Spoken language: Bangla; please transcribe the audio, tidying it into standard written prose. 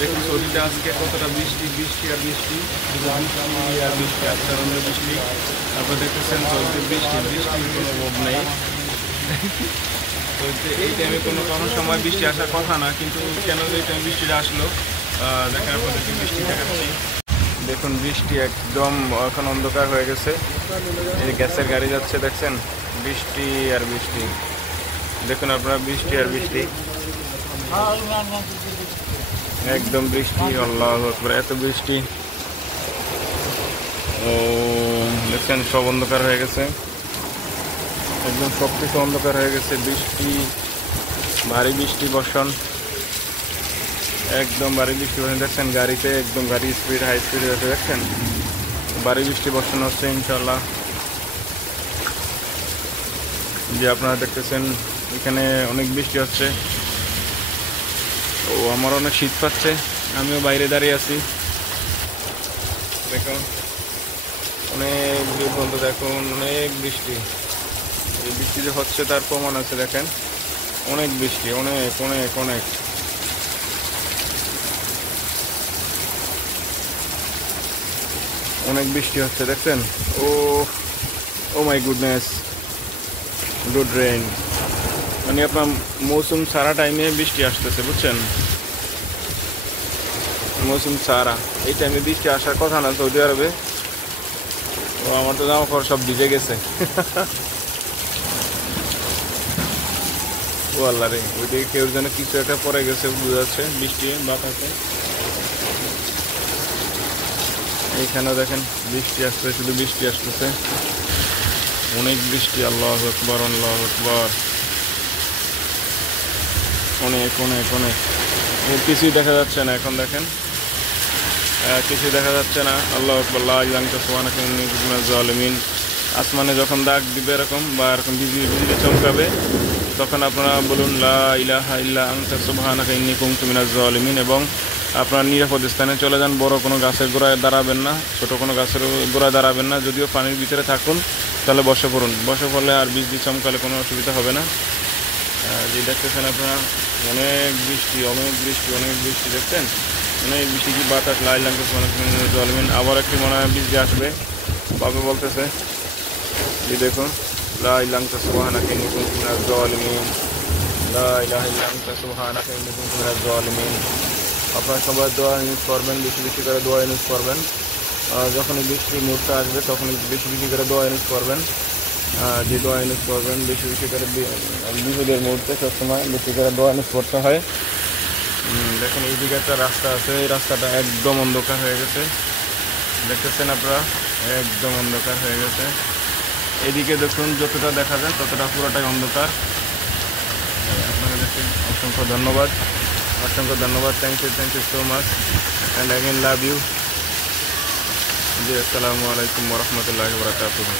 দেখুন সৌদিতে আজকে কতটা বৃষ্টি বৃষ্টি আর বৃষ্টি, বৃষ্টি আর বৃষ্টি, আচ্ছাদন্ত বৃষ্টি। তারপর দেখতেছেন সৌদিতে বৃষ্টি বৃষ্টির কোনো অভাব নেই। তো এই টাইমে কোনো সময় বৃষ্টি আসার কথা না, কিন্তু কেন এই টাইমে বৃষ্টিটা আসলো দেখেন, আপনাদেরকে বৃষ্টি দেখাচ্ছি। দেখুন বৃষ্টি একদম এখন অন্ধকার হয়ে গেছে, এই গ্যাসের গাড়ি যাচ্ছে দেখছেন, বৃষ্টি আর বৃষ্টি। দেখুন আপনারা বৃষ্টি আর বৃষ্টি, একদম বৃষ্টি। আল্লাহু আকবার, এত বৃষ্টি। ও দেখছেন সব অন্ধকার হয়ে গেছে, একদম সব কিছু অন্ধকার হয়ে গেছে। বৃষ্টি, ভারী বৃষ্টি বর্ষণ, একদম ভারী বৃষ্টি বর্ষণ। দেখছেন গাড়িতে একদম গাড়ি স্পিড হাই স্পিড হয়েছে, দেখছেন ভারী বৃষ্টি বর্ষণ হচ্ছে ইনশাল্লাহ। যে আপনারা দেখতেছেন এখানে অনেক বৃষ্টি হচ্ছে। ও আমার অনেক শীত পাচ্ছে, আমিও বাইরে দাঁড়িয়ে আছি। দেখুন অনেক দূর পর্যন্ত, দেখুন অনেক বৃষ্টি। এই বৃষ্টি যে হচ্ছে তার প্রমাণ আছে, দেখেন অনেক বৃষ্টি, অনেক অনেক অনেক। অনেক বৃষ্টি হচ্ছে দেখছেন। ও ও মাই গুডনেস, গুড রেইন। মানে আপনার মৌসুম সারা টাইমে বৃষ্টি আসতেছে, বুঝছেন, মৌসুম সারা এই টাইমে বৃষ্টি আসার কথা না সৌদি আরবে। ও আমার তো জামা কাপড় সব ভিজে গেছে। ও আল্লাহ রে, ওইদিকে কেউ যেন কিছু একটা পড়ে গেছে বোঝা যাচ্ছে, বৃষ্টি বাতাসে। এইখানেও দেখেন বৃষ্টি আসছে, শুধু বৃষ্টি আসতেছে, অনেক বৃষ্টি। আল্লাহু আকবার, আল্লাহু আকবার, অনেক অনেক অনেক। কিছুই দেখা যাচ্ছে না এখন, দেখেন কিছুই দেখা যাচ্ছে না। আল্লাহু আকবার, লা ইলাহা ইল্লাল্লাহ সুবহানাকা ইন্নী কুনতু মিনাজ জালিমিন। আসমানে যখন দাগ দিবে এরকম বা এরকম বিজলি বিজলি চমকাবে, তখন আপনারা বলুন লা ইলাহা ইল্লা আনতা সুবহানাকা ইন্নী কুনতু মিনাজ জালিমিন, এবং আপনার নিরাপদ স্থানে চলে যান। বড় কোনো গাছের গোড়ায় দাঁড়াবেন না, ছোট কোনো গাছের গোড়ায় দাঁড়াবেন না। যদিও পানির ভিতরে থাকুন তাহলে বসে পড়ুন, বসে পড়লে আর বিজলি চমকালে কোনো অসুবিধা হবে না। যে দেখতেছেন আপনারা অনেক বৃষ্টি, অনেক বৃষ্টি, অনেক বৃষ্টি দেখছেন, অনেক বৃষ্টি। কি বাতাস, লা ইলাহা ইল্লাল্লাহ জালিমিন। আবার একটি মনে হয় বৃষ্টি আসবে, বাবা বলতেছে। যে দেখুন লা ইলাহা ইল্লাল্লাহ সুবহানাকা ইন্নী কুনতু মিনাজ জালিমিন, লা ইলাহা ইল্লাল্লাহ সুবহানাকা ইন্নী কুনতু মিনাজ জালিমিন। আপনারা সবাই দোয়া ইউজ করবেন, বেশি বেশি করে দোয়া ইউজ করবেন। যখনই বৃষ্টির মুহূর্ত আসবে তখনই বেশি বেশি করে দোয়া ইউজ করবেন। যে দোয়া ইউজ করবেন বেশি বেশি করে, বিপদের মুহূর্তে সবসময় বেশি করে দোয়া ইউজ করতে হয়। দেখুন এইদিকে একটা রাস্তা আছে, এই রাস্তাটা একদম অন্ধকার হয়ে গেছে, দেখতেছেন আপনারা, একদম অন্ধকার হয়ে গেছে। এদিকে দেখুন যতটা দেখা যায় ততটা পুরোটাই অন্ধকার। আপনাদেরকে অসংখ্য ধন্যবাদ, অসংখ্য ধন্যবাদ। Thank you so much and again love you. জি আসসালামু আলাইকুম ওয়া রাহমাতুল্লাহি ওয়া বারাকাতুহু।